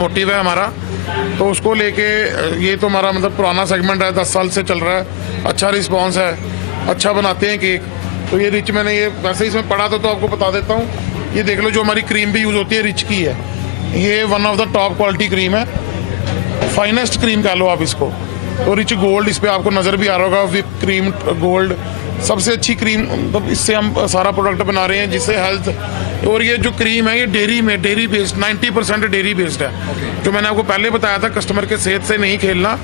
Motive है हमारा, तो उसको लेके ये तो हमारा मतलब पुराना सेगमेंट है, 10 साल से चल रहा है, अच्छा रिस्पांस है, अच्छा बनाते हैं केक। तो ये रिच मैंने ये वैसे ही इसमें पढ़ा था तो आपको बता देता हूँ। ये देख लो, जो हमारी क्रीम भी यूज़ होती है रिच की है, ये one of the top quality cream है, फाइनेस्ट क्रीम कह लो आप इसको। तो रिच गोल्ड इस पर आपको नज़र भी आ रहा होगा, विप क्रीम गोल्ड सबसे अच्छी क्रीम, मतलब इससे हम सारा प्रोडक्ट बना रहे हैं जिससे हेल्थ। और ये जो क्रीम है ये डेयरी बेस्ड 90% डेयरी बेस्ड है। जो मैंने आपको पहले बताया था, कस्टमर के सेहत से नहीं खेलना,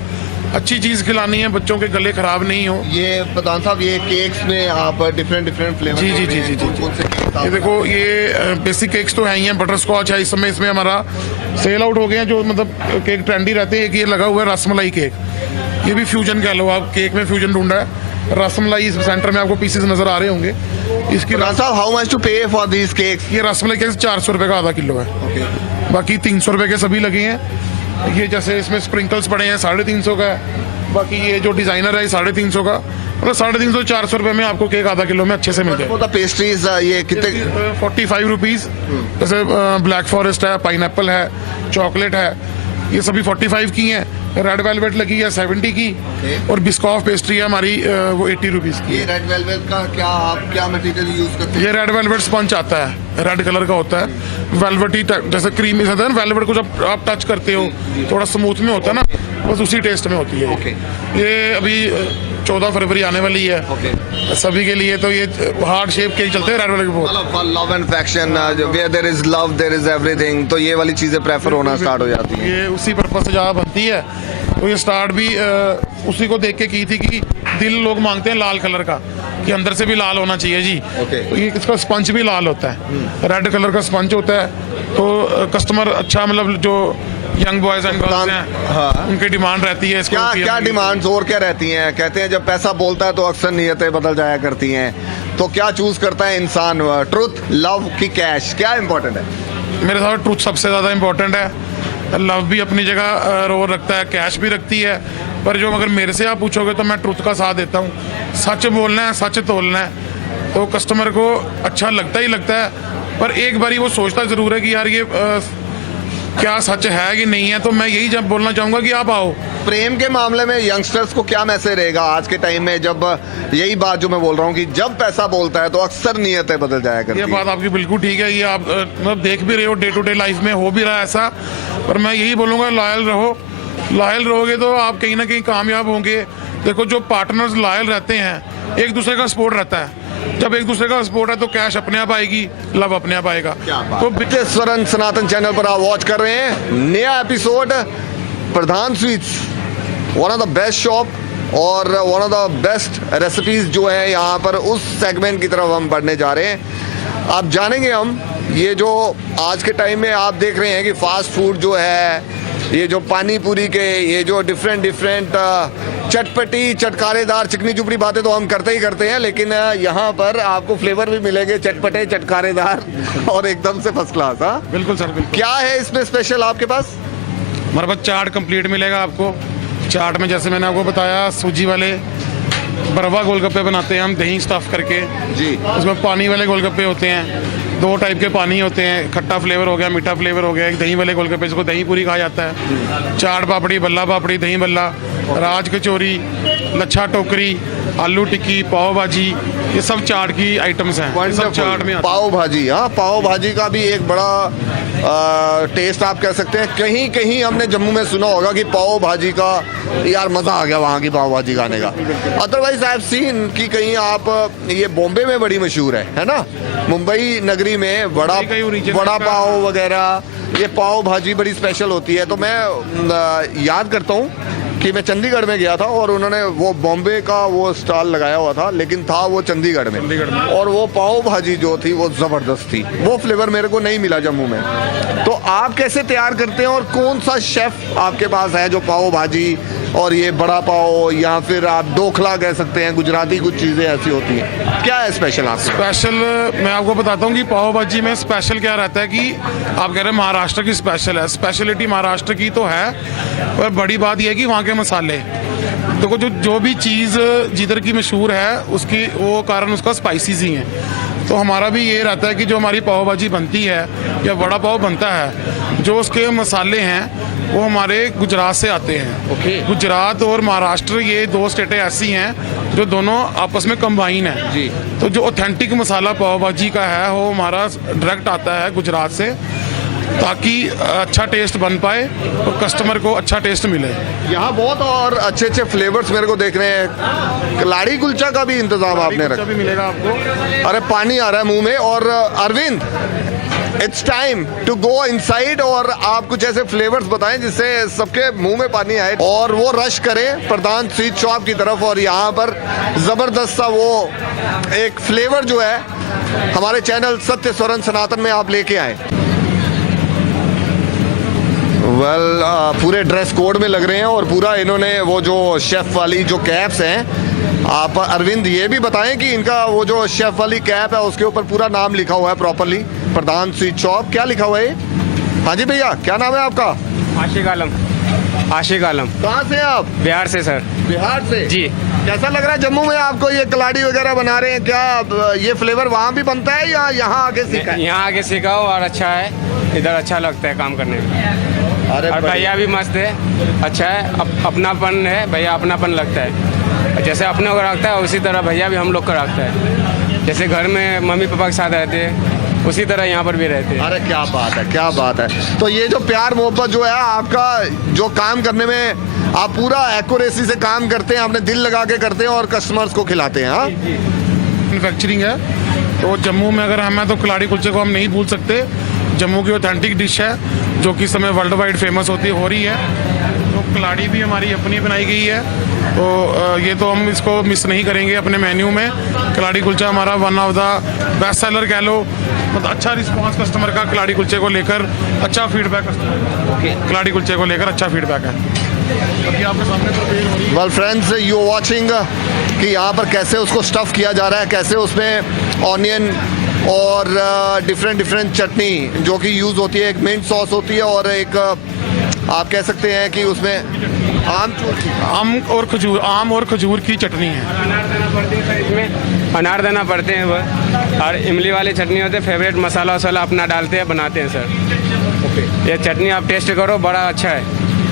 अच्छी चीज़ खिलानी है, बच्चों के गले खराब नहीं हो। ये प्रधान साहब, ये केक्स में आप डिफरेंट फ्लेवर जी। ये देखो, ये बेसिक केक्स तो है ही हैं, बटर स्कॉच है, इस समय इसमें हमारा सेल आउट हो गए हैं। जो मतलब केक ट्रेंडी रहते हैं, एक ये लगा हुआ है रसमलाई केक, ये भी फ्यूजन कह लो आप, केक में फ्यूजन ढूंढा है। रसमलाई इस सेंटर में आपको पीसेस नजर आ रहे होंगे इसकी। साहब, how much to pay for these cakes? ये रसमलाई केक 400 रुपये का आधा किलो है। बाकी 300 रुपये के सभी लगे हैं। ये जैसे इसमें स्प्रिंकल्स पड़े हैं 350 का है। बाकी ये जो डिजाइनर है 350 का, मतलब 350 400 रुपये में आपको केक आधा किलो में अच्छे से मिल जाए। पेस्ट्रीज ये कितने? 45 रुपीज़। जैसे ब्लैक फॉरेस्ट है, पाइनएप्पल है, चॉकलेट है, ये सभी 45 की हैं। रेड वेलवेट लगी है 70 की, और बिस्कॉफ पेस्ट्री है हमारी वो 80 रुपीज़ की। ये रेड वेलवेट का क्या मटेरियल यूज करते हैं? ये रेड वेलवेट स्पंज आता है, रेड कलर का होता है, वेलवेटी जैसे क्रीमी होता है ना, वेलवेट को जब आप टच करते हो थोड़ा स्मूथ में होता है ना, बस उसी टेस्ट में होती है। ये अभी 14 फरवरी आने वाली है सभी के लिए, तो ये हार्ड शेप केक चलते हैं रेड वेलवेट बहुत। Love and affection, where there is love there is everything, तो ये वाली चीजें प्रेफर होना स्टार्ट हो जाती हैं। ये उसी पर्पज से ज़्यादा बनती है। तो ये स्टार्ट भी उसी को देख के की थी कि दिल लोग मांगते हैं लाल कलर का, कि अंदर से भी लाल होना चाहिए जी। तो ये इसका स्पंज भी लाल होता है, रेड कलर का स्पंज होता है। तो कस्टमर अच्छा, मतलब जो यंग बॉयज एंड गर्ल्स हैं, उनकी डिमांड रहती है इसको। क्या डिमांड्स और क्या रहती हैं? कहते हैं जब पैसा बोलता है तो अक्सर नियतें बदल जाया करती हैं, तो क्या चूज करता है इंसान, ट्रुथ, लव की कैश, क्या इंपॉर्टेंट है? मेरे साथ ट्रुथ सबसे ज़्यादा इंपॉर्टेंट है। लव भी अपनी जगह रोल रखता है, कैश भी रखती है, पर जो अगर मेरे से आप पूछोगे तो मैं ट्रुथ का साथ देता हूँ। सच बोलना है, सच तोलना है, तो कस्टमर को अच्छा लगता ही लगता है। पर एक बारी वो सोचता ज़रूर है कि यार ये क्या सच है कि नहीं है। तो मैं यही जब बोलना चाहूँगा कि आप आओ। प्रेम के मामले में यंगस्टर्स को क्या मैसेज रहेगा आज के टाइम में, जब यही बात जो मैं बोल रहा हूँ कि जब पैसा बोलता है तो अक्सर नियतें बदल जाया करती हैं? ये बात आपकी बिल्कुल ठीक है, ये आप मतलब देख भी रहे हो, डे टू डे लाइफ में हो भी रहा है ऐसा। पर मैं यही बोलूँगा, लॉयल रहो। लॉयल रहोगे तो आप कहीं ना कहीं कामयाब होंगे। देखो, जो पार्टनर्स लॉयल रहते हैं, एक दूसरे का सपोर्ट रहता है। जब एक दूसरे का सपोर्ट है तो कैश अपने आप आएगी, लव अपने आप आएगा। तो स्वरण सनातन चैनल पर आप वॉच कर रहे हैं नया episode Pradhan sweets, one of the best shop और one of the best recipes जो है यहाँ पर, उस सेगमेंट की तरफ हम बढ़ने जा रहे हैं। आप जानेंगे हम ये जो आज के टाइम में आप देख रहे हैं कि फास्ट फूड जो है, ये जो पानी पूरी के, ये जो डिफरेंट चटपटी चटकारेदार चिकनी चुपड़ी बातें तो हम करते ही करते हैं, लेकिन यहाँ पर आपको फ्लेवर भी मिलेंगे चटपटे चटकारेदार और एकदम से फर्स्ट क्लास। हाँ बिल्कुल सर, बिल्कुल। क्या है इसमें स्पेशल आपके पास? हमारे पास चाट कंप्लीट मिलेगा आपको। चाट में जैसे मैंने आपको बताया, सूजी वाले बरवा गोलगप्पे बनाते हैं हम, दही स्टफ करके जी। उसमें पानी वाले गोलगप्पे होते हैं, 2 टाइप के पानी होते हैं, खट्टा फ्लेवर हो गया, मीठा फ्लेवर हो गया। एक दही वाले गोलगप्पे जिसको दही पूरी कहा जाता है। चाट पापड़ी, बल्ला पापड़ी, दही बल्ला, राज कचौरी, लच्छा टोकरी, आलू टिक्की, पाव भाजी, ये सब चाट की आइटम्स हैं। सब चाट में पाव भाजी, हाँ पाव भाजी का भी एक बड़ा टेस्ट आप कह सकते हैं। कहीं कहीं हमने जम्मू में सुना होगा कि पाव भाजी का यार मजा आ गया वहाँ की पाव भाजी खाने का। अदरवाइज आई हैव सीन कि कहीं आप, ये बॉम्बे में बड़ी मशहूर है ना, मुंबई नगरी में बड़ा पाव वगैरह, ये पाव भाजी बड़ी स्पेशल होती है। तो मैं याद करता हूँ कि मैं चंडीगढ़ में गया था और उन्होंने वो बॉम्बे का वो स्टॉल लगाया हुआ था, लेकिन था वो चंडीगढ़ में, और वो पाव भाजी जो थी वो जबरदस्त थी। वो फ्लेवर मेरे को नहीं मिला जम्मू में। तो आप कैसे तैयार करते हैं और कौन सा शेफ आपके पास है जो पाव भाजी और ये बड़ा पाव, या फिर आप डोखला कह सकते हैं, गुजराती कुछ चीजें ऐसी होती हैं, क्या है स्पेशल आपके? स्पेशल मैं आपको बताता हूँ कि पाव भाजी में स्पेशल क्या रहता है कि आप कह रहे हैं महाराष्ट्र की स्पेशल है, स्पेशलिटी महाराष्ट्र की तो है, पर बड़ी बात यह है कि वहाँ के मसाले। देखो, जो भी चीज़ जिधर की मशहूर है उसकी वो कारण उसका स्पाइसीज ही है। तो हमारा भी ये रहता है कि जो हमारी पाव भाजी बनती है या वड़ा पाव बनता है, जो उसके मसाले हैं वो हमारे गुजरात से आते हैं। ओके। गुजरात और महाराष्ट्र ये दो स्टेटें ऐसी हैं जो दोनों आपस में कंबाइन है जी। तो जो ऑथेंटिक मसाला पाव भाजी का है वो हमारा डायरेक्ट आता है गुजरात से, ताकि अच्छा टेस्ट बन पाए और कस्टमर को अच्छा टेस्ट मिले। यहाँ बहुत और अच्छे अच्छे फ्लेवर्स मेरे को देख रहे हैं। कलाड़ी कुलचा का भी इंतजाम आपने रखा। भी मिलेगा आपको। अरे पानी आ रहा है मुंह में। और Arvind, it's time to go inside और आप कुछ ऐसे फ्लेवर्स बताएं जिससे सबके मुंह में पानी आए और वो रश करें प्रधान स्वीट शॉप की तरफ। और यहाँ पर जबरदस्त सा वो एक फ्लेवर जो है हमारे चैनल सत्य स्वरण सनातन में आप लेके आए। वेल पूरे ड्रेस कोड में लग रहे हैं और पूरा इन्होंने वो जो शेफ वाली जो कैप्स हैं, आप अरविंद ये भी बताएं कि इनका वो जो शेफ वाली कैप है उसके ऊपर पूरा नाम लिखा हुआ है प्रॉपरली, प्रधान स्वीट शॉप। क्या लिखा हुआ है? हाँ जी भैया, क्या नाम है आपका? आशिक आलम। आशिक आलम। कहाँ से हैं आप? बिहार से सर। बिहार से जी। कैसा लग रहा है जम्मू में आपको? ये कलाड़ी वगैरह बना रहे हैं, क्या ये फ्लेवर वहाँ भी बनता है या यहाँ आके सीखा है? यहाँ आके सीखा हो और अच्छा है, इधर अच्छा लगता है काम करने में। अरे और भैया भी मस्त है, अच्छा है, अपनापन है, भैया अपनापन लगता है। जैसे अपने को रखता है उसी तरह भैया भी हम लोग को रखता है। जैसे घर में मम्मी पापा के साथ रहते हैं उसी तरह यहाँ पर भी रहते हैं। अरे क्या बात है, क्या बात है। तो ये जो प्यार मोहब्बत जो है आपका, जो काम करने में आप पूरा एक्यूरेसी से काम करते हैं, आपने दिल लगा के करते हैं और कस्टमर्स को खिलाते हैं। हाँ, मैन्युफैक्चरिंग है तो जम्मू में अगर हम हैं तो कलाड़ी कुलचे को हम नहीं भूल सकते। जम्मू की ऑथेंटिक डिश है जो कि इस समय वर्ल्ड वाइड फेमस हो रही है। तो कलाड़ी भी हमारी अपनी बनाई गई है, तो ये तो हम इसको मिस नहीं करेंगे अपने मेन्यू में। कलाड़ी कुलचा हमारा one of the best seller कह लो, मतलब अच्छा रिस्पांस कस्टमर का कलाड़ी कुलचे को लेकर, अच्छा फीडबैक कस्टमर कलाड़ी कुलचे को लेकर अच्छा फीडबैक है। अभी आपके सामने वेल फ्रेंड्स, यू वॉचिंग कि यहाँ पर कैसे उसको स्टफ़ किया जा रहा है, कैसे उसमें ऑनियन और डिफरेंट चटनी जो कि यूज़ होती है। एक मिंट सॉस होती है और एक आप कह सकते हैं कि उसमें आम और खजूर की चटनी है। अनार देना पड़ते हैं सर, इसमें अनार देना पड़ते हैं वो। और इमली वाली चटनी होती है, फेवरेट मसाला वसाला अपना डालते हैं, बनाते हैं सर। ये चटनी आप टेस्ट करो, बड़ा अच्छा है।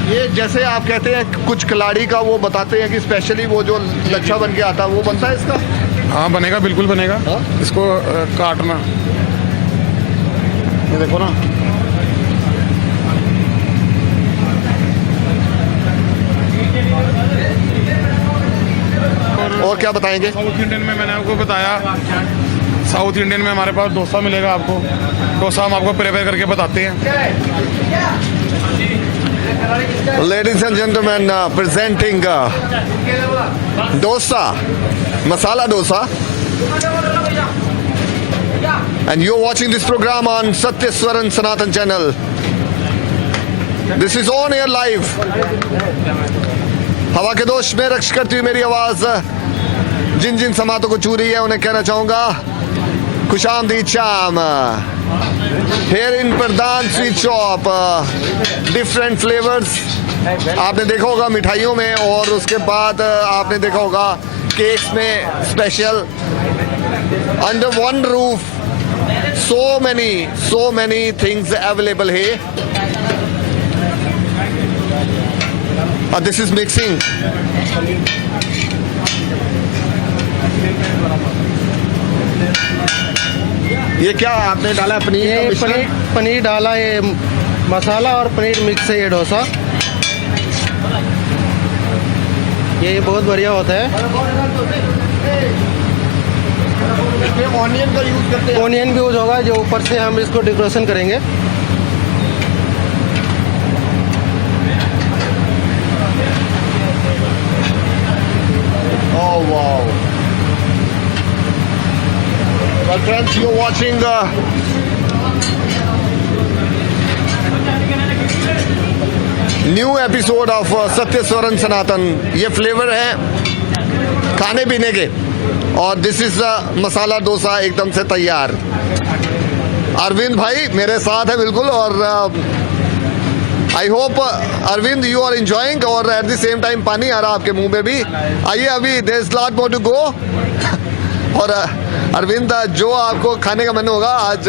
ये जैसे आप कहते हैं कुछ कलाड़ी का वो बताते हैं कि स्पेशली वो जो लच्छा बन के आता है वो बनता है इसका? हाँ बनेगा, बिल्कुल बनेगा। हाँ? इसको काटना, ये देखो ना, और क्या बताएंगे? साउथ इंडियन में मैंने आपको बताया, साउथ इंडियन में हमारे पास डोसा मिलेगा आपको। डोसा हम आपको प्रिपेयर करके बताते हैं। Ladies and gentlemen, presenting dosa, masala dosa, and you're watching this program on Satya Swaran Sanatan channel. This is on air live. हवा के दोष में रक्ष करती हुई मेरी आवाज जिन जिन समातों को छू रही है उन्हें कहना चाहूंगा खुशामदीद शाम। Here in Pradhan sweet shop, different flavours आपने देखा होगा मिठाइयों में, और उसके बाद आपने देखा होगा केक्स में special. Under one roof so many things available here. This is mixing. ये क्या आपने डाला? पनीर का ये मिश्रण? पनीर डाला, ये मसाला और पनीर मिक्स है ये डोसा। ये बहुत बढ़िया होता है। इसमें ऑनियन का यूज करते हैं? ऑनियन भी यूज होगा, जो ऊपर से हम इसको डेकोरेशन करेंगे। Oh wow. Well friends, you're watching new episode of सत्य स्वरण सनातन। ये फ्लेवर है खाने पीने के, और दिस इज मसाला डोसा एकदम से तैयार। अरविंद भाई मेरे साथ है बिल्कुल, और I hope Arvind you are enjoying, और एट द सेम टाइम पानी आ रहा आपके मुंह में भी। आइए, अभी there is lot more to go. और अरविंद, जो आपको खाने का मन होगा आज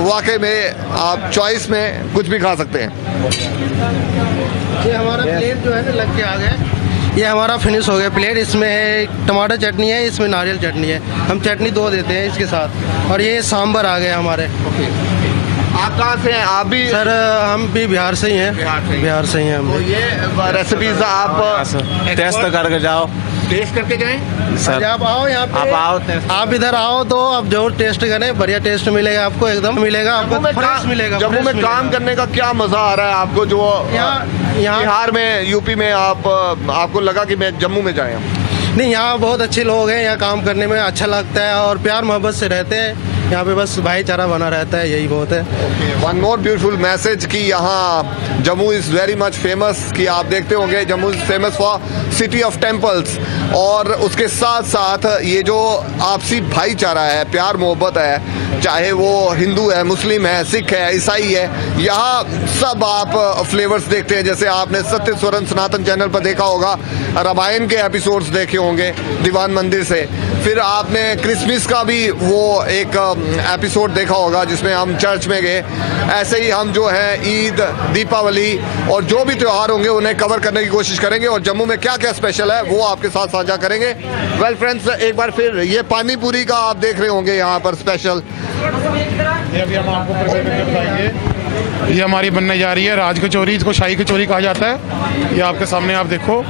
वाकई में आप चॉइस में कुछ भी खा सकते हैं। ये हमारा प्लेट जो है ना लग के आ गया, ये हमारा फिनिश हो गया प्लेट। इसमें टमाटर चटनी है, इसमें नारियल चटनी है, हम चटनी 2 देते हैं इसके साथ। और ये सांभर आ गया हमारे। आप कहाँ से हैं? आप भी? सर हम भी बिहार से ही हैं। बिहार से ही हैं हम तो भी। ये रेसिपीज आप टेस्ट करके जाओ, टेस्ट करके जाएं। सर आप आओ यहाँ पे, आप आओ, आप इधर आओ तो आप जरूर टेस्ट करें, बढ़िया टेस्ट मिलेगा आपको, एकदम मिलेगा आपको, फ्रेश मिलेगा। जम्मू फ्रेश में मिलेगा। काम करने का क्या मजा आ रहा है आपको? जो यहाँ बिहार में, यूपी में आपको लगा कि मैं जम्मू में जाए? नहीं, यहाँ बहुत अच्छे लोग हैं, यहाँ काम करने में अच्छा लगता है और प्यार मोहब्बत से रहते हैं यहाँ पे, बस भाईचारा बना रहता है, यही बहुत है। वन मोर ब्यूटीफुल मैसेज कि यहाँ Jammu is very much famous, कि आप देखते होंगे Jammu is famous for city of temples. और उसके साथ साथ ये जो आपसी भाईचारा है, प्यार मोहब्बत है, चाहे वो हिंदू है, मुस्लिम है, सिख है, ईसाई है, यहाँ सब आप फ्लेवर्स देखते हैं। जैसे आपने सत्य स्वरण सनातन चैनल पर देखा होगा, रामायण के एपिसोड्स देखे होंगे दीवान मंदिर से। फिर आपने क्रिसमस का भी वो एक एपिसोड देखा होगा जिसमें हम चर्च में गए। ऐसे ही हम जो है ईद, दीपावली और जो भी त्यौहार होंगे उन्हें कवर करने की कोशिश करेंगे, और जम्मू में क्या क्या स्पेशल है वो आपके साथ साझा करेंगे। वेल फ्रेंड्स, एक बार फिर ये पानी पूरी का आप देख रहे होंगे यहाँ पर स्पेशल। ये अभी हम आपको प्रिपेयर करके बताएंगे। ये हमारी बनने जा रही है राज कचौरी, इसको शाही कचौरी कहा जाता है। ये आपके सामने आप देखो,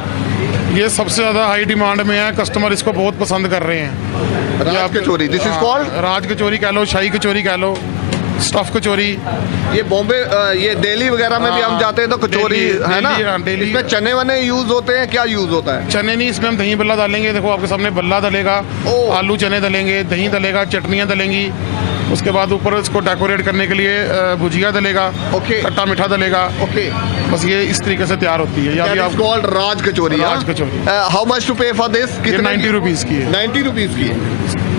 ये सबसे ज़्यादा हाई डिमांड में है, कस्टमर इसको बहुत पसंद कर रहे हैं। राज कचौरी, दिस इज कॉल्ड राज कचौरी कह लो, शाही कचौरी कह लो, स्टफ कचौरी। ये बॉम्बे, ये दिल्ली वगैरह में भी हम जाते हैं तो कचौरी है ना। दिल्ली इसमें चने वने यूज होते हैं, क्या यूज होता है? चने नहीं, इसमें हम दही बल्ला डालेंगे। देखो आपके सामने बल्ला डलेगा, ओह। आलू चने डलेंगे, दही डलेगा, चटनियाँ डलेंगी। उसके बाद ऊपर इसको डेकोरेट करने के लिए भुजिया डलेगा, ओके। खट्टा मीठा डलेगा। ओके, बस ये इस तरीके से तैयार होती है। या भी आप called Raj kachori. Raj kachori. How much to pay for this? ये 90 रुपीज़ की है। 90 रुपीज की है।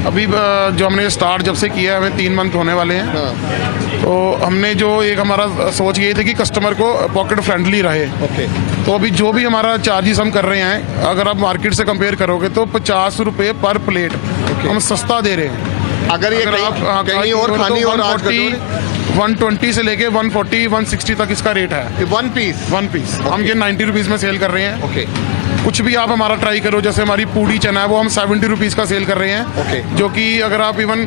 अभी जो हमने स्टार्ट जब से किया है, हमें 3 मंथ होने वाले हैं। हाँ। तो हमने जो एक हमारा सोच ये थी कि कस्टमर को पॉकेट फ्रेंडली रहे। ओके। तो अभी जो भी हमारा चार्जेस हम कर रहे हैं, अगर आप मार्केट से कंपेयर करोगे तो 50 रुपये पर प्लेट हम सस्ता दे रहे हैं। अगर ये कहीं और खानी हो, राज कचौरी 120 से लेके 140, 160 तक इसका रेट है। One piece. हम ये 90 रुपीज़ में सेल कर रहे हैं। ओके। कुछ भी आप हमारा ट्राई करो, जैसे हमारी पूड़ी चना है वो हम 70 रुपीज़ का सेल कर रहे हैं। ओके। जो कि अगर आप इवन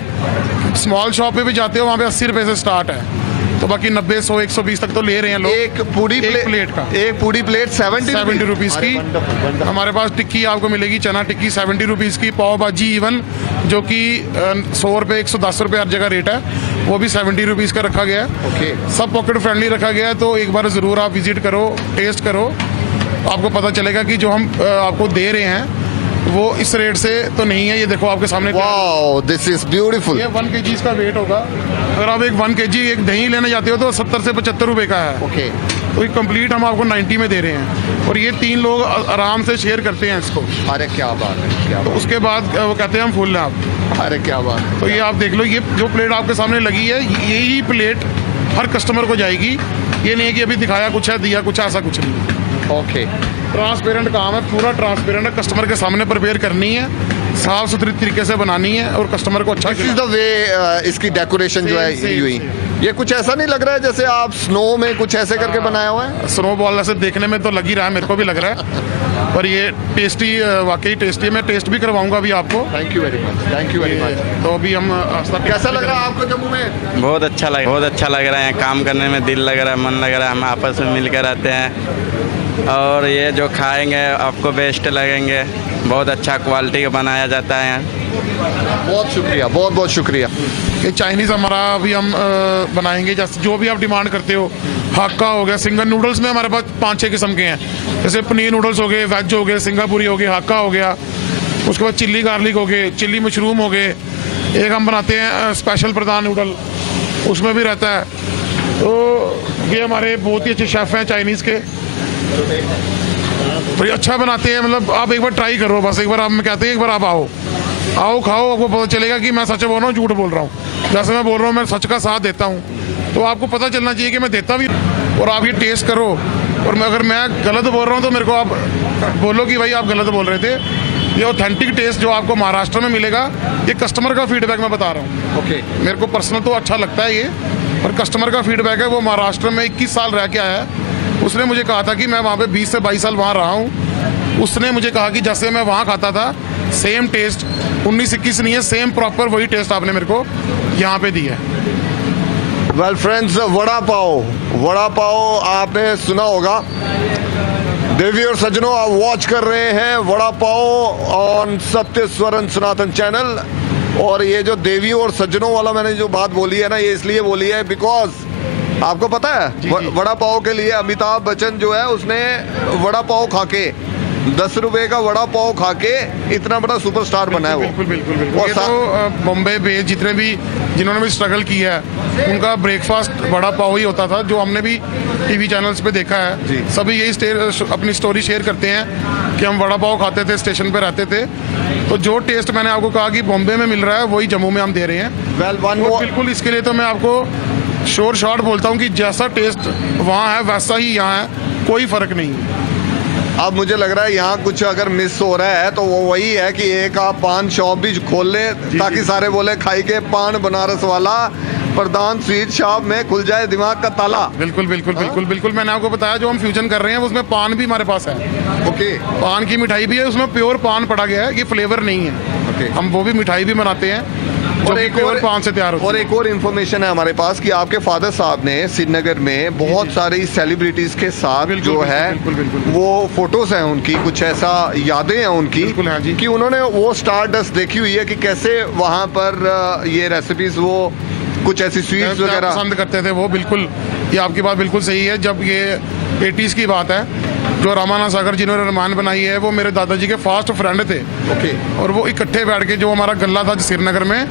स्मॉल शॉप पे भी जाते हो वहाँ पे 80 रुपये से स्टार्ट है। तो बाकी 90, 100, 120 तक तो ले रहे हैं लोग। एक पूरी प्लेट का, एक पूरी प्लेट 70 रुपीज़ की। हमारे पास टिक्की आपको मिलेगी, चना टिक्की 70 रुपीज़ की। पाव भाजी इवन जो कि 100 रुपये, 110 रुपये हर जगह रेट है, वो भी 70 रुपीज़ का रखा गया है। ओके। सब पॉकेट फ्रेंडली रखा गया है। तो एक बार ज़रूर आप विजिट करो, टेस्ट करो, आपको पता चलेगा कि जो हम आपको दे रहे हैं वो इस रेट से तो नहीं है। ये देखो आपके सामने, वाओ, दिस इज ब्यूटीफुल। ये 1 kg का वेट होगा। अगर आप एक 1 kg एक दही लेने जाते हो तो 70 से 75 रुपए का है। ओके। तो ये कंप्लीट हम आपको 90 में दे रहे हैं, और ये 3 लोग आराम से शेयर करते हैं इसको। अरे क्या बात है, क्या तो बात उसके बाद वो कहते हैं हम फुल हैं आप। है। अरे क्या बात है। तो ये आप देख लो, ये जो प्लेट आपके सामने लगी है, यही प्लेट हर कस्टमर को जाएगी। ये नहीं है कि अभी दिखाया कुछ है, दिया कुछ है, ऐसा कुछ नहीं। ओके। ट्रांसपेरेंट काम है, पूरा ट्रांसपेरेंट है। कस्टमर के सामने प्रिपेयर करनी है, साफ सुथरी तरीके से बनानी है और कस्टमर को अच्छा दिस इज द वे इसकी डेकोरेशन जो है Same, हुई। same। ये कुछ ऐसा नहीं लग रहा है जैसे आप स्नो में कुछ ऐसे करके बनाया हुआ है? स्नो बॉल ऐसे देखने में तो लग ही रहा है, मेरे को भी लग रहा है, पर ये टेस्टी, वाकई टेस्टी है। मैं टेस्ट भी करवाऊंगा अभी आपको। Thank you very much, thank you very much. तो अभी हम कैसा लग रहा है आपको जम्मू में? बहुत अच्छा लग रहा है। काम करने में दिल लग रहा है, मन लग रहा है। हम आपस में मिलकर रहते हैं, और ये जो खाएंगे आपको बेस्ट लगेंगे। बहुत अच्छा क्वालिटी का बनाया जाता है यहाँ। बहुत शुक्रिया, बहुत बहुत शुक्रिया। ये चाइनीज़ हमारा अभी हम बनाएंगे, जैसे जो भी आप डिमांड करते हो। हाक्का हो गया, सिंगल नूडल्स में हमारे पास 5-6 किस्म के हैं। जैसे पनीर नूडल्स हो गए, वेज हो गए, सिंगापुरी हो गए, हाक्का हो गया। उसके बाद चिल्ली गार्लिक हो गए, चिल्ली मशरूम हो गए। एक हम बनाते हैं स्पेशल प्रधान नूडल, उसमें भी रहता है। तो ये हमारे बहुत ही अच्छे शेफ़ हैं चाइनीज़ के, तो ये अच्छा बनाते हैं। मतलब आप एक बार ट्राई करो, बस एक बार आप, मैं कहते हैं एक बार आप आओ खाओ, आपको पता चलेगा कि मैं सच बोल रहा हूँ, झूठ बोल रहा हूँ। जैसे मैं बोल रहा हूँ, मैं सच का साथ देता हूँ, तो आपको पता चलना चाहिए कि मैं देता भी। और आप ये टेस्ट करो, और अगर मैं गलत बोल रहा हूँ तो मेरे को आप बोलो कि भाई आप गलत बोल रहे थे। ये ऑथेंटिक टेस्ट जो आपको महाराष्ट्र में मिलेगा, ये कस्टमर का फीडबैक मैं बता रहा हूँ। ओके। मेरे को पर्सनल तो अच्छा लगता है ये, पर कस्टमर का फीडबैक है, वो महाराष्ट्र में 21 साल रह के आया है। उसने मुझे कहा था कि मैं वहाँ पे 20 से 22 साल वहाँ रहा हूँ। उसने मुझे कहा कि जैसे मैं वहाँ खाता था सेम टेस्ट 19-21 नहीं है, सेम प्रॉपर वही टेस्ट आपने मेरे को यहाँ पे दी है। वेल फ्रेंड्स, वड़ा पाव आपने सुना होगा। देवी और सज्जनों, आप वॉच कर रहे हैं वड़ा पाव ऑन सत्य स्वरण सनातन चैनल। और ये जो देवी और सज्जनों वाला मैंने जो बात बोली है ना, ये इसलिए बोली है बिकॉज आपको पता है वड़ा पाव के लिए अमिताभ बच्चन जो है उसने वड़ा पाव खा के 10 रुपए का वड़ा पाव खा के इतना बड़ा सुपरस्टार बना है वो। बिल्कुल बिल्कुल बिल्कुल। ये तो बॉम्बे पे जितने भी जिन्होंने भी स्ट्रगल किया है उनका ब्रेकफास्ट वड़ा पाव ही होता था, जो हमने भी टीवी चैनल्स पे देखा है। सभी यही अपनी स्टोरी शेयर करते हैं कि हम वड़ा पाव खाते थे, स्टेशन पे रहते थे। तो जो टेस्ट मैंने आपको कहा कि बॉम्बे में मिल रहा है वही जम्मू में हम दे रहे हैं। वेल बिल्कुल, इसके लिए तो मैं आपको शोर शॉर्ट बोलता हूँ कि जैसा टेस्ट वहाँ है वैसा ही यहाँ है, कोई फर्क नहीं है। अब मुझे लग रहा है यहाँ कुछ अगर मिस हो रहा है तो वो वही है कि एक आप पान शॉप भी खोल ले ताकि सारे बोले खाई के पान बनारस वाला प्रधान स्वीट शॉप में खुल जाए दिमाग का ताला। बिल्कुल बिल्कुल बिल्कुल बिल्कुल। मैंने आपको बताया जो हम फ्यूजन कर रहे हैं उसमें पान भी हमारे पास है। ओके। पान की मिठाई भी है, उसमें प्योर पान पड़ा गया है, ये फ्लेवर नहीं है। ओके। हम वो भी मिठाई भी बनाते हैं और एक और पान से तैयार होती है। और एक और इन्फॉर्मेशन है हमारे पास कि आपके फादर साहब ने श्रीनगर में बहुत सारी सेलिब्रिटीज के साथ जो है वो फोटोज हैं उनकी, कुछ ऐसा यादें हैं उनकी कि उन्होंने वो स्टार डस्ट देखी हुई है कि कैसे वहाँ पर ये रेसिपीज वो कुछ ऐसी स्वीट्स वगैरह पसंद करते थे वो। बिल्कुल, ये आपकी बात बिल्कुल सही है। जब ये 80s की बात है, जो रामानंद सागर जिन्होंने रामायण बनाई है वो मेरे दादाजी के फास्ट फ्रेंड थे। ओके। और वो इकट्ठे बैठ के, जो हमारा गल्ला था श्रीनगर में,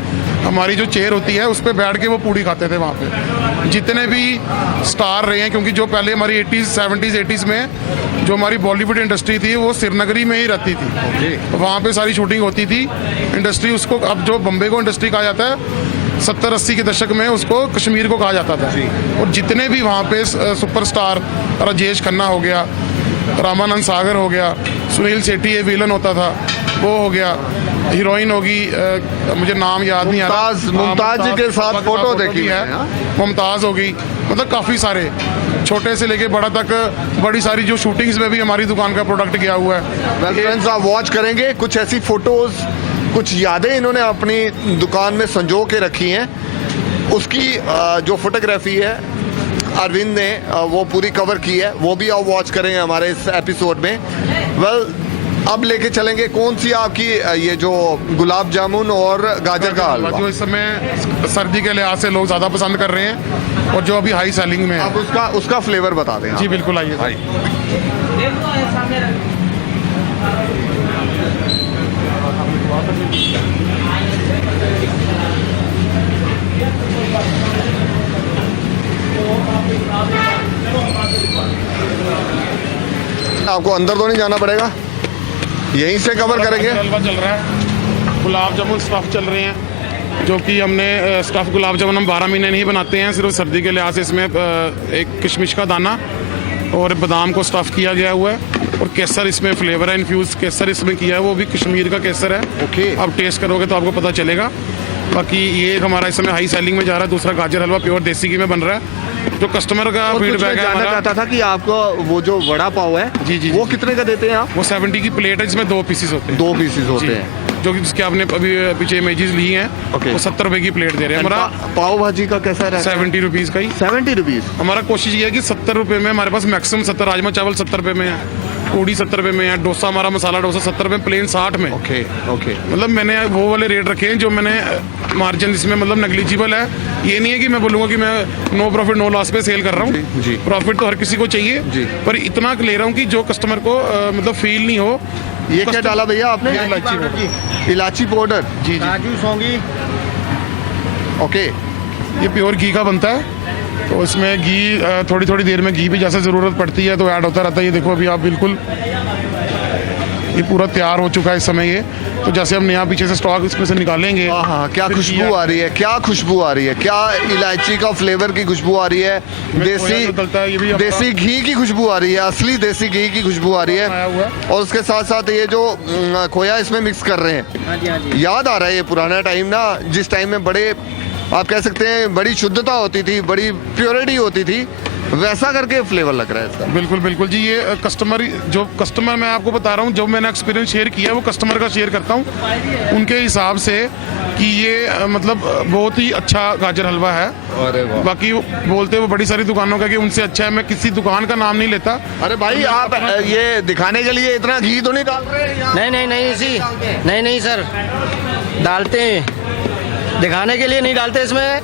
हमारी जो चेयर होती है उस पर बैठ के वो पूड़ी खाते थे वहाँ पे। जितने भी स्टार रहे हैं, क्योंकि जो पहले हमारी 80s 70s 80s में जो हमारी बॉलीवुड इंडस्ट्री थी वो श्रीनगरी में ही रहती थी। वहाँ पे सारी शूटिंग होती थी। इंडस्ट्री उसको, अब जो बम्बे को इंडस्ट्री कहा जाता है, 70-80 के दशक में उसको कश्मीर को कहा जाता था। और जितने भी वहाँ पे सुपरस्टार, राजेश खन्ना हो गया, रामानंद सागर हो गया, सुनील शेट्टी ये विलन होता था वो हो गया, हीरोइन होगी मुझे नाम याद नहीं आ रहा, मुमताज जी के साथ फोटो देखी है, मुमताज होगी। मतलब काफ़ी सारे, छोटे से लेके बड़ा तक, बड़ी सारी जो शूटिंग्स में भी हमारी दुकान का प्रोडक्ट गया हुआ है। फ्रेंड्स, आप वॉच करेंगे कुछ ऐसी फोटोज, कुछ यादें इन्होंने अपनी दुकान में संजो के रखी हैं। उसकी जो फोटोग्राफी है अरविंद ने वो पूरी कवर की है, वो भी आप वॉच करेंगे हमारे इस एपिसोड में। वेल, अब लेके चलेंगे कौन सी आपकी ये जो गुलाब जामुन और गाजर का हलवा, जो इस समय सर्दी के लिहाज से लोग ज़्यादा पसंद कर रहे हैं और जो अभी हाई सेलिंग में है। अब उसका फ्लेवर बता दें। जी बिल्कुल, आइए। आपको अंदर तो नहीं जाना पड़ेगा, यहीं से कवर करेंगे। हलवा चल रहा है, गुलाब जामुन स्टफ चल रहे हैं, जो कि हमने स्टफ गुलाब जामुन हम 12 महीने नहीं बनाते हैं, सिर्फ सर्दी के लिहाज से इसमें एक किशमिश का दाना और बादाम को स्टफ किया गया हुआ है। और केसर इसमें फ्लेवर है, इन्फ्यूज केसर इसमें किया है, वो भी कश्मीर का केसर है। ओके। आप टेस्ट करोगे तो आपको पता चलेगा। बाकी ये हमारा इस समय हाई सेलिंग में जा रहा है। दूसरा गाजर हलवा प्योर देसी घी में बन रहा है। जो कस्टमर का फीडबैक है, जानना चाहता था कि आपको वो जो वड़ा पाव है जी वो कितने का देते हैं आप? वो 70 की प्लेट है, जिसमें 2 पीसेस होते हैं। 2 पीसेस होते हैं, जो कि जिसके आपने अभी पीछे इमेजेस ली हैं। ओके। वो 70 रुपए की प्लेट दे रहे हैं। हमारा पाव भाजी का कैसा रहता है? 70 रुपीज़ का ही। 70 रुपीज़। हमारा कोशिश ये है कि 70 रुपए में हमारे पास मैक्सिमम 70, राजमा चावल 70 रुपए में है, पूड़ी 70 रुपए में है, डोसा हमारा मसाला डोसा 70 रुपए, प्लेन 60 में। Okay okay. मतलब मैंने वो वाले रेट रखे हैं जो मैंने मार्जिन इसमें मतलब नेग्लिजिबल है। ये नहीं है कि मैं बोलूँगा कि मैं नो प्रॉफिट नो लॉस पे सेल कर रहा हूँ। जी। प्रॉफिट तो हर किसी को चाहिए जी। पर इतना ले रहा हूँ कि जो कस्टमर को मतलब फील नहीं हो। ये क्या डाला भैया आपने? इलायची पाउडर। जी जी। काजू सौंगी। ओके। ये प्योर घी का बनता है, तो इसमें घी थोड़ी थोड़ी देर में घी भी जैसे ज़रूरत पड़ती है तो ऐड होता रहता है। ये देखो अभी आप बिल्कुल ये पूरा तैयार हो चुका है इस समय ये। तो जैसे हम नया पीछे से स्टॉक इसमें से निकालेंगे, हाँ, क्या फिर खुशबू आ रही है, क्या खुशबू आ रही है, क्या इलायची का फ्लेवर की खुशबू आ रही है, खोया जो डलता है, ये भी देसी अपना- देसी घी की खुशबू आ रही है, असली देसी घी की खुशबू आ रही आया हुआ है। और उसके साथ साथ ये जो खोया इसमें मिक्स कर रहे हैं, याद आ रहा है ये पुराना टाइम ना, जिस टाइम में बड़े आप कह सकते हैं बड़ी शुद्धता होती थी, बड़ी प्योरिटी होती थी, वैसा करके फ्लेवर लग रहा है इसका। बिल्कुल बिल्कुल जी। ये कस्टमर मैं आपको बता रहा हूँ, जो मैंने एक्सपीरियंस शेयर किया है वो कस्टमर का शेयर करता हूँ उनके हिसाब से कि ये मतलब बहुत ही अच्छा गाजर हलवा है। अरे वाह। बाकी बोलते हैं वो बड़ी सारी दुकानों का कि उनसे अच्छा है, मैं किसी दुकान का नाम नहीं लेता। अरे भाई आप ये दिखाने के लिए इतना घी तो नहीं डाल रहे हैं यहाँ? नहीं जी, नहीं सर, डालते हैं, दिखाने के लिए नहीं डालते इसमें।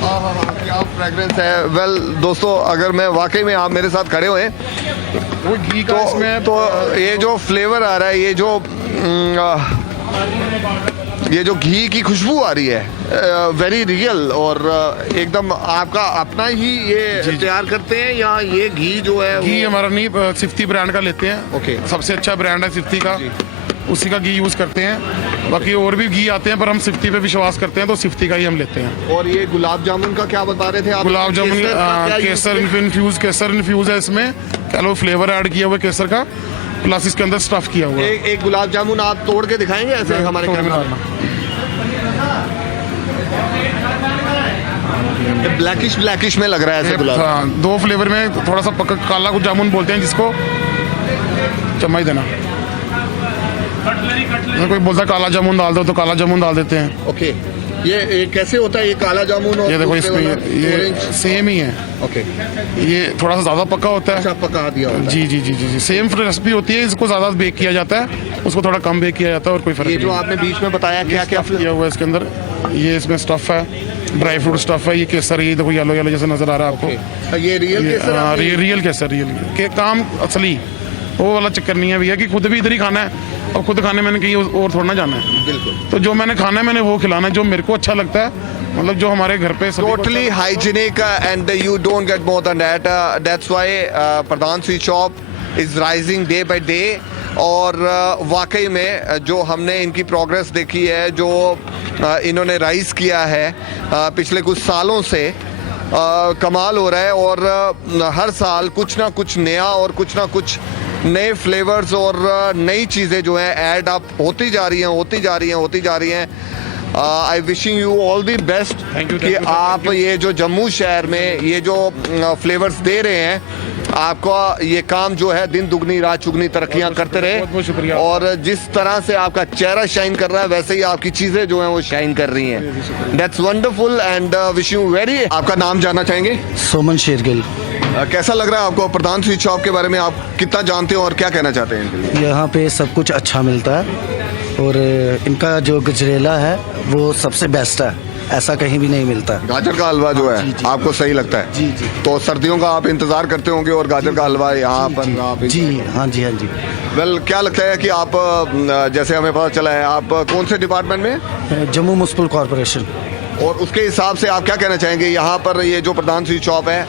क्या फ्रेग्रेंस है। वेल दोस्तों, अगर मैं वाकई में आप मेरे साथ खड़े हुए वो घी का इसमें तो ये जो फ्लेवर आ रहा है, ये जो घी की खुशबू आ रही है, वेरी रियल, और एकदम आपका अपना ही ये तैयार करते हैं या ये घी जो है घी हमारा नहीं, सिफ्ती ब्रांड का लेते हैं। ओके। सबसे अच्छा ब्रांड है सिफ्ती का, उसी का घी यूज करते हैं। बाकी और भी घी आते हैं पर हम सिफ्ती पे विश्वास करते हैं, तो सिफ्ती का ही हम लेते हैं। और ये गुलाब जामुन का क्या बता रहे थे आप? गुलाब जामुन केसर का क्या use केसर इन्फ्यूज है इसमें, कह लो फ्लेवर ऐड किया हुआ है केसर का, प्लस इसके अंदर स्टफ किया हुआ है। एक गुलाब जामुन आप तोड़ के दिखाएंगे ऐसे हमारे कैमरा में? ब्लैकिश में लग रहा है ऐसे गुलाब। हाँ, दो फ्लेवर में, थोड़ा सा पक्का काला गुलाब जामुन बोलते हैं जिसको, चम्मच देना। अगर कोई बोलता है काला जामुन डाल दो तो काला जामुन डाल देते हैं। ओके। ये कैसे होता है ये काला जामुन? और ये देखो दूसरे इसमें वाला ये ऑरेंज? सेम ही है। ओके। ये थोड़ा सा ज्यादा पक्का होता है। अच्छा, पका दिया होता है। जी जी जी जी जी, सेम रेसिपी होती है। इसको ज्यादा बेक किया जाता है, उसको थोड़ा कम बेक किया जाता है, और कोई फर्क ये नहीं जो है। आपने बीच में बताया क्या क्या स्टफ किया हुआ है इसके अंदर, ये इसमें स्टफ है, ड्राई फ्रूट स्टफ है, ये केसर, ये देखो येलो येलो जैसे नजर आ रहा है आपको। ये रियल केसर हाँ, आपने- रियल केसर, रियल के काम असली, वो वाला चक्कर नहीं है भैया कि खुद भी इधर ही खाना है और खुद खाने मैंने कहीं और थोड़ा ना जाना है। बिल्कुल। तो जो मैंने खाना है मैंने वो खिलाना है, जो मेरे को अच्छा लगता है, मतलब जो हमारे घर पे सभी को Totally अच्छा- hygienic and you don't get more than that. That's why Pradhan sweet shop is rising day by day. और वाकई में जो हमने इनकी प्रोग्रेस देखी है, जो इन्होंने राइज किया है पिछले कुछ सालों से, कमाल हो रहा है। और हर साल कुछ ना कुछ नया और कुछ ना कुछ नए फ्लेवर्स और नई चीज़ें जो हैं ऐड अप होती जा रही हैं। I wishing you all the best Thank you, कि sir, आप ये जो जम्मू शहर में ये जो फ्लेवर्स दे रहे हैं, आपका ये काम जो है दिन दुगनी रात चुगनी तरक्कियां करते रहे। बहुत बहुत शुक्रिया। और जिस तरह से आपका चेहरा शाइन कर रहा है, वैसे ही आपकी चीज़ें जो हैं वो शाइन कर रही हैं। That's wonderful and wish you very. आपका नाम जानना चाहेंगे? सोमन शेरगिल। कैसा लग रहा है आपको प्रधान स्वीट शॉप के बारे में? आप कितना जानते हो और क्या कहना चाहते हैं इनके लिए? यहाँ पे सब कुछ अच्छा मिलता है और इनका जो गजरेला है वो सबसे बेस्ट है, ऐसा कहीं भी नहीं मिलता। गाजर का हलवा जो है जी, जी। आपको सही लगता है? जी जी तो सर्दियों का आप इंतजार करते होंगे और गाजर का हलवा यहाँ पर आप जी, हाँ जी हाँ जी। वेल, क्या लगता है कि आप जैसे हमें पता चला है आप कौन से डिपार्टमेंट में, जम्मू म्युनिसिपल कॉरपोरेशन। और उसके हिसाब से आप क्या कहना चाहेंगे यहाँ पर ये जो प्रधान स्वीट शॉप है,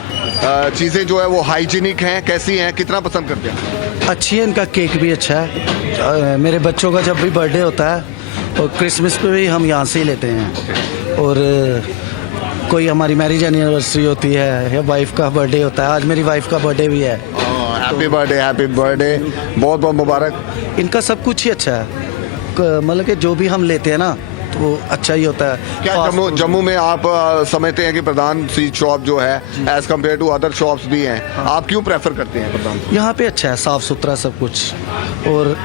चीज़ें जो है वो हाइजीनिक हैं, कैसी हैं, कितना पसंद करते हैं? अच्छी है, इनका केक भी अच्छा है। मेरे बच्चों का जब भी बर्थडे होता है और क्रिसमस पे भी हम यहाँ से ही लेते हैं। और कोई हमारी मैरिज एनिवर्सरी होती है या वाइफ का बर्थडे होता है, आज मेरी वाइफ का बर्थडे भी है। हैप्पी बर्थडे, बहुत बहुत मुबारक। इनका सब कुछ ही अच्छा है, मतलब कि जो भी हम लेते हैं ना तो वो अच्छा ही होता है। क्या जम्मू में आप समझते हैं कि प्रधान स्वीट शॉप जो है as compare to other shops भी हैं, आप क्यों प्रेफर करते हैं प्रधान? यहाँ पे अच्छा है, साफ सुथरा सब कुछ, और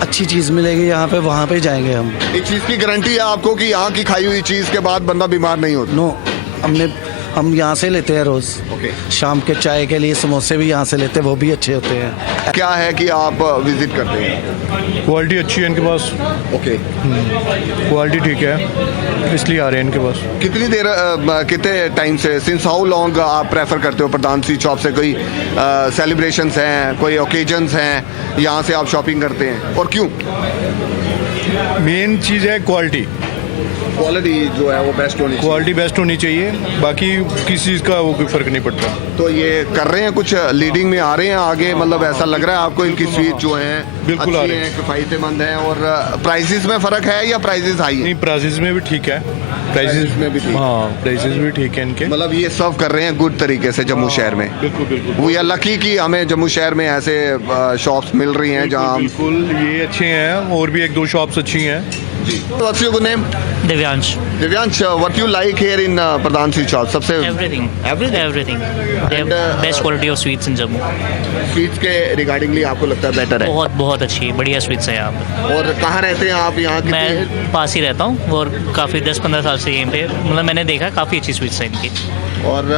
अच्छी चीज़ मिलेगी यहाँ पे, वहाँ पे जाएंगे हम। एक चीज़ की गारंटी है आपको कि यहाँ की खाई हुई चीज़ के बाद बंदा बीमार नहीं होता? नो, हम यहाँ से लेते हैं रोज़। ओके। शाम के चाय के लिए समोसे भी यहाँ से लेते हैं, वो भी अच्छे होते हैं। क्या है कि आप विजिट करते हैं? क्वालिटी अच्छी है इनके पास, ओके। क्वालिटी ठीक है, इसलिए आ रहे हैं इनके पास। कितनी देर कितने टाइम से, सिंस हाउ लॉन्ग आप प्रेफर करते हो प्रधान स्वीट शॉप से? कोई सेलिब्रेशंस हैं, कोई ओकेजन्स हैं, यहाँ से आप शॉपिंग करते हैं, और क्यों? मेन चीज़ है क्वालिटी। क्वालिटी जो है वो बेस्ट होनी चाहिए। क्वालिटी बेस्ट होनी चाहिए, बाकी किसी चीज़ का वो कोई फ़र्क नहीं पड़ता। तो ये कर रहे हैं कुछ लीडिंग में आ रहे हैं आगे, मतलब ऐसा लग रहा है आपको इनकी स्वीट जो हैं बिल्कुल आ अच्छी रहे हैं। हैं, किफायतेमंद हैं, और प्राइसेस में फ़र्क है या प्राइसेस हाई है? नहीं, प्राइसेस में भी ठीक है, Prices में भी ठीक है। हाँ, प्राइसेस भी ठीक है इनके। मतलब ये सर्व कर रहे हैं गुड तरीके से जम्मू शहर में। बिल्कुल बिल्कुल वी आर लकी कि हमें जम्मू शहर में ऐसे शॉप्स मिल रही हैं जहाँ हम बिल्कुल ये अच्छे हैं, और भी एक दो शॉप्स अच्छी हैं। What's your good name? Divyansh. Divyansh, what you like here in Pradhan Sweet Shop? सबसे Everything. Everything? They have And, best quality of sweets in Jammu. Sweets के रिगार्डिंगली आपको लगता है बेटर है? बहुत बहुत अच्छी बढ़िया स्वीट्स है यहाँ पे। और कहाँ रहते हैं आप यहाँ कितने? मैं पास ही रहता हूँ और काफ़ी 10-15 साल से यहीं पे, मतलब मैंने देखा काफ़ी अच्छी स्वीट्स है इनकी। और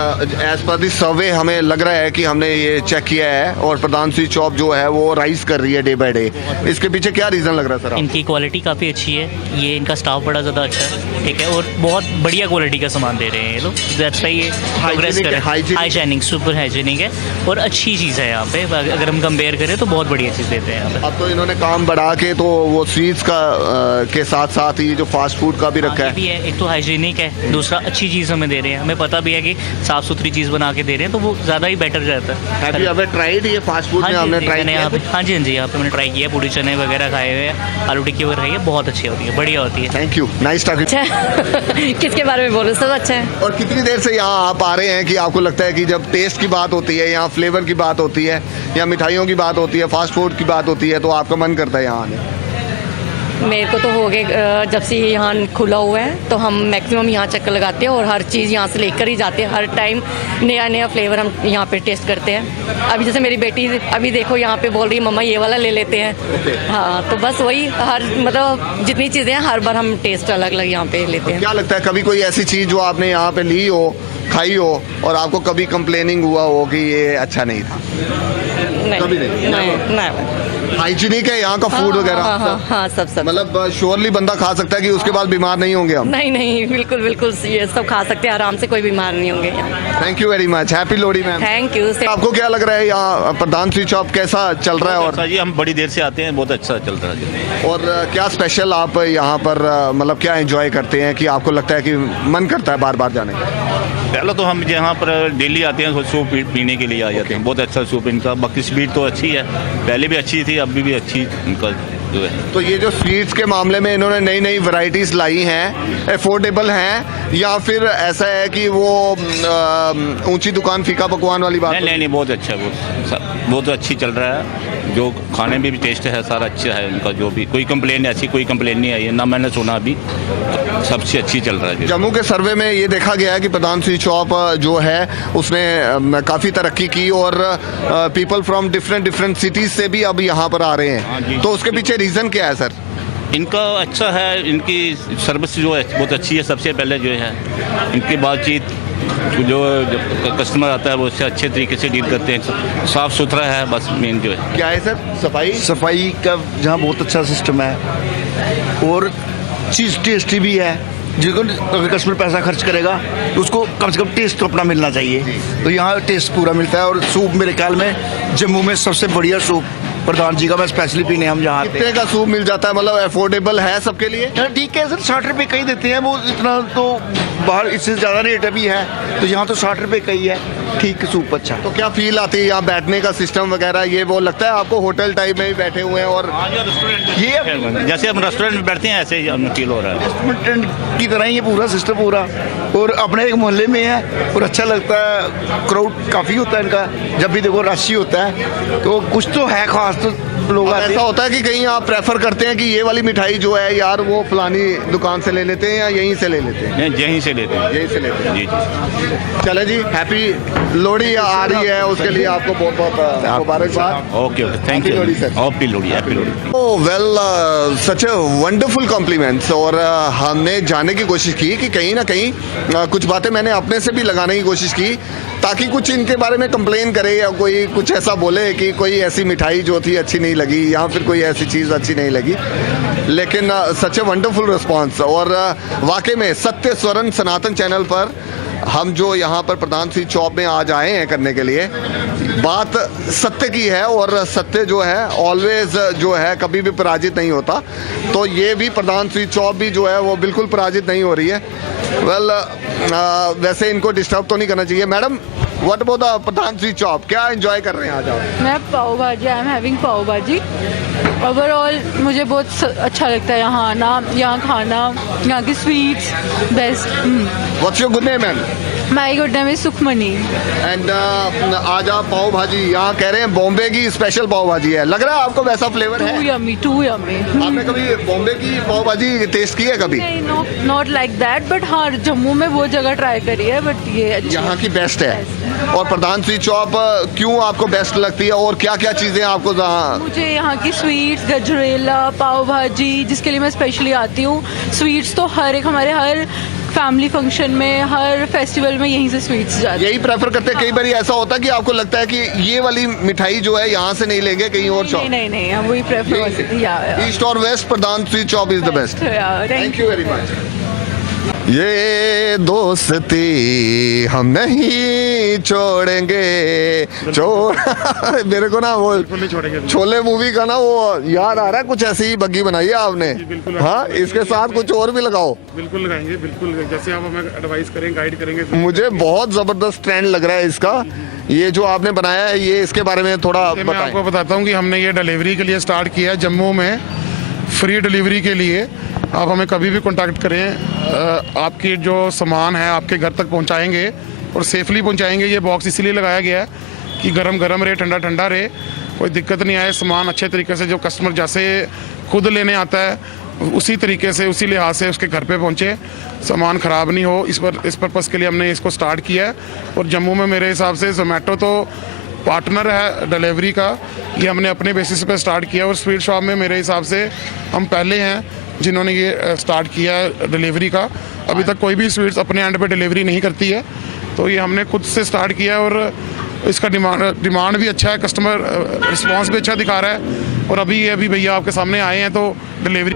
एज पर दिस सर्वे हमें लग रहा है कि हमने ये चेक किया है और प्रधान स्वीट शॉप जो है वो राइज कर रही है डे बाय डे। इसके पीछे क्या रीज़न लग रहा है सर आपको? इनकी क्वालिटी काफ़ी अच्छी है, ये इनका स्टाफ बड़ा ज़्यादा अच्छा है, ठीक है, और बहुत बढ़िया क्वालिटी का सामान दे रहे हैं ये लोग। दैट्स वाई ये प्रोग्रेस कर रहे हैं। हाइजीनिक, सुपर हाइजीनिक है और अच्छी चीज़ है यहाँ पे। अगर हम कंपेयर करें तो बहुत बढ़िया चीज़ देते हैं यहाँ पे। अब तो इन्होंने काम बढ़ा के तो वो स्वीट्स का के साथ साथ ही जो फास्ट फूड का भी रखा ये है। भी है, एक तो हाइजीनिक है, दूसरा अच्छी चीज़ हमें दे रहे हैं। हमें पता भी है कि साफ़ सुथरी चीज़ बना के दे रहे हैं तो वो ज़्यादा ही बेटर रहता है। Have you ever tried ये फास्ट फूड हाँ में? जी, हमने जी, ट्राई मैंने किया यहाँ पे, है। हाँ जी यहाँ पे मैंने ट्राई किया, पूड़ी चने वगैरह खाए हुए हैं, आलू टिक्की वगैरह खाई है, बहुत अच्छी होती है, बढ़िया होती है। Thank you, nice talking. अच्छा किसके बारे में बोलो, सब अच्छा है। और कितनी देर से यहाँ आप आ रहे हैं कि आपको लगता है कि जब टेस्ट की बात होती है, यहाँ फ्लेवर की बात होती है, या मिठाइयों की बात होती है, फास्ट फूड की बात होती है, तो आपका मन करता है यहाँ आने? मेरे को तो हो गए जब से ये यहाँ खुला हुआ है तो हम मैक्सिमम यहाँ चक्कर लगाते हैं और हर चीज़ यहाँ से लेकर ही जाते हैं। हर टाइम नया नया फ्लेवर हम यहाँ पे टेस्ट करते हैं। अभी जैसे मेरी बेटी अभी देखो यहाँ पे बोल रही है मम्मा ये वाला ले लेते हैं। हाँ तो बस वही, हर मतलब जितनी चीज़ें हैं हर बार हम टेस्ट अलग अलग यहाँ पे लेते हैं। क्या लगता है कभी कोई ऐसी चीज़ जो आपने यहाँ पे ली हो, खाई हो, और आपको कभी कंप्लेनिंग हुआ हो कि ये अच्छा नहीं था? कभी नहीं? नहीं हाइजीनिक है यहाँ का फूड वगैरह? हाँ सब मतलब श्योरली बंदा खा सकता है कि उसके बाद बीमार नहीं होंगे हम? नहीं बिल्कुल बिल्कुल, ये सब खा सकते हैं आराम से, कोई बीमार नहीं होंगे। Thank you very much, happy Lohri ma'am. Thank you. आपको क्या लग रहा है यहाँ प्रधान स्वीट शॉप कैसा चल रहा है? और अच्छा जी, हम बड़ी देर से आते हैं, बहुत अच्छा चल रहा है। और क्या स्पेशल आप यहाँ पर मतलब क्या एंजॉय करते हैं कि आपको लगता है कि मन करता है बार बार जाने का? पहले तो हम यहाँ पर डेली आते हैं, सूप पीने के लिए आ जाते हैं। बहुत अच्छा सूप इनका, बाकी स्वीट तो अच्छी है, पहले भी अच्छी थी, अभी भी अच्छी इनका जो है। तो ये जो स्वीट्स के मामले में इन्होंने नई नई वैरायटीज लाई हैं, अफोर्डेबल हैं, या फिर ऐसा है कि वो ऊंची दुकान फीका पकवान वाली बात? नहीं, बहुत अच्छा है, बहुत अच्छी चल रहा है। जो खाने में भी टेस्ट है सारा अच्छा है इनका, जो भी कोई कंप्लेन ऐसी कोई कंप्लेन नहीं आई है, ना मैंने सुना अभी, सबसे अच्छी चल रहा है। जम्मू के सर्वे में ये देखा गया है कि प्रधान स्वीट शॉप जो है उसने काफ़ी तरक्की की और पीपल फ्रॉम डिफरेंट सिटीज़ से भी अब यहाँ पर आ रहे हैं, तो उसके पीछे रीज़न क्या है सर? इनका अच्छा है, इनकी सर्विस जो है बहुत अच्छी है। सबसे पहले जो है इनकी बातचीत, जो कस्टमर आता है वो उससे अच्छे तरीके से डील करते हैं, साफ़ सुथरा है, बस मेन जो है। क्या है सर? सफाई का जहाँ बहुत अच्छा सिस्टम है और चीज़ टेस्टी भी है। जिसको अगर कस्टमर पैसा खर्च करेगा तो उसको कम से कम टेस्ट तो अपना मिलना चाहिए, तो यहाँ टेस्ट पूरा मिलता है। और सूप मेरे ख्याल में जम्मू में सबसे बढ़िया सूप प्रधान जी का मैं स्पेशली पीने हम जहाँ आते कितने हैं। का सूप मिल जाता है? मतलब अफोर्डेबल है सबके लिए? ठीक है सर, 60 रुपये का ही देते हैं, वो इतना तो बाहर इससे ज़्यादा रेट अभी है, तो यहाँ तो 60 रुपये का ही है। ठीक सूप अच्छा। तो क्या फील आती है यहाँ बैठने का सिस्टम वगैरह, ये वो लगता है आपको होटल टाइप में ही बैठे हुए हैं? और ये जैसे हम रेस्टोरेंट में बैठते हैं ऐसे ही हमें फील हो रहा है, रेस्टोरेंट की तरह ही ये पूरा सिस्टम पूरा, और अपने एक मोहल्ले में है और अच्छा लगता है। क्राउड काफ़ी होता है इनका, जब भी देखो रश ही होता है, तो कुछ तो है खास, तो लोग आते ऐसा हैं। होता है कि कहीं आप प्रेफर करते हैं कि ये वाली मिठाई जो है यार वो फलानी दुकान से ले लेते हैं या यहीं से ले लेते हैं? यहीं से लेते हैं। यहीं से लेते हैं। जी जी, चले जी, हैप्पी लोहड़ी आ रही है, उसके लिए आपको बहुत बहुत मुबारकबाद। Okay, thank you. Lohri sir. Happy Lohri. Oh well, such a wonderful compliments. और हमने जानने की कोशिश की कि कहीं ना कहीं कुछ बातें मैंने अपने से भी लगाने की कोशिश की, ताकि कुछ इनके बारे में कंप्लेन करे या कोई कुछ ऐसा बोले कि कोई ऐसी मिठाई जो थी अच्छी नहीं लगी या फिर कोई ऐसी चीज़ अच्छी नहीं लगी। लेकिन सच ए वंडरफुल रिस्पॉन्स। और वाकई में सत्य स्वरण सनातन चैनल पर हम जो यहाँ पर प्रधान स्वीट शॉप में आज आए हैं करने के लिए, बात सत्य की है और सत्य जो है ऑलवेज जो है कभी भी पराजित नहीं होता। तो ये भी प्रधान स्वीट शॉप भी जो है वो बिल्कुल पराजित नहीं हो रही है। वैसे इनको डिस्टर्ब तो नहीं करना चाहिए। Madam, what about the Pradhan sweet shop, क्या एंजॉय कर रहे हैं आज आप? मैं पाव भाजी, आई एम हैविंग पाव भाजी। ओवरऑल मुझे बहुत अच्छा लगता है यहाँ आना, यहाँ खाना, यहाँ की sweets best. What's your good name ma'am? My good name is Sukhmani. And आज आप पाव भाजी यहाँ कह रहे हैं बॉम्बे की स्पेशल पाव भाजी है, लग रहा है आपको वैसा फ्लेवर है? Too yummy. आपने कभी बॉम्बे की पाव भाजी टेस्ट की है कभी? नहीं, नॉट लाइक दैट, बट हाँ जम्मू में वो जगह ट्राई करी है, बट ये यहाँ की बेस्ट है। और प्रधान स्वीट शॉप क्यों आपको बेस्ट लगती है और क्या क्या चीजें आपको? मुझे यहाँ की स्वीट्स, गजरेला, पाव भाजी, जिसके लिए मैं स्पेशली आती हूँ। स्वीट्स तो हमारे हर फैमिली फंक्शन में, हर फेस्टिवल में यहीं से स्वीट्स जाते हैं। यही प्रेफर करते हैं? कई बार ऐसा होता है कि आपको लगता है कि ये वाली मिठाई जो है यहाँ से नहीं लेंगे, कहीं और शॉप? नहीं, हम वही प्रेफर। ईस्ट और west Pradhan sweet shop is the best. Thank you very much. ये दोस्ती हम नहीं छोड़ेंगे, मेरे को ना वो छोले मूवी का ना वो याद आ रहा है। कुछ ऐसी ही बग्गी बनाई है आपने? हाँ, इसके साथ कुछ और भी लगाओ। बिल्कुल लगाएंगे, बिल्कुल जैसे आप हमें एडवाइस करें, गाइड करेंगे। मुझे बहुत जबरदस्त ट्रेंड लग रहा है इसका। ये जो आपने बनाया है, ये इसके बारे में थोड़ा बताएं। मैं आपको बताता हूँ कि हमने ये डिलीवरी के लिए स्टार्ट किया है जम्मू में, फ्री डिलीवरी के लिए। आप हमें कभी भी कांटेक्ट करें, आपकी जो सामान है आपके घर तक पहुंचाएंगे और सेफली पहुंचाएंगे। ये बॉक्स इसलिए लगाया गया है कि गरम गरम रहे, ठंडा ठंडा रहे, कोई दिक्कत नहीं आए। सामान अच्छे तरीके से जो कस्टमर जैसे खुद लेने आता है उसी तरीके से, उसी लिहाज से उसके घर पे पहुंचे, सामान ख़राब नहीं हो। इस पर्पज़ के लिए हमने इसको स्टार्ट किया है। और जम्मू में मेरे हिसाब से जोमेटो तो पार्टनर है डिलीवरी का, ये हमने अपने बेसिस पे स्टार्ट किया। और स्वीट शॉप में मेरे हिसाब से हम पहले हैं जिन्होंने ये स्टार्ट किया है डिलीवरी का। अभी तक कोई भी स्वीट्स अपने एंड पे डिलीवरी नहीं करती है, तो ये हमने खुद से स्टार्ट किया है। और इसका डिमांड भी अच्छा है, कस्टमर रिस्पांस भी अच्छा दिखा रहा है। और अभी भैया आपके सामने आए हैं तो डिलीवरी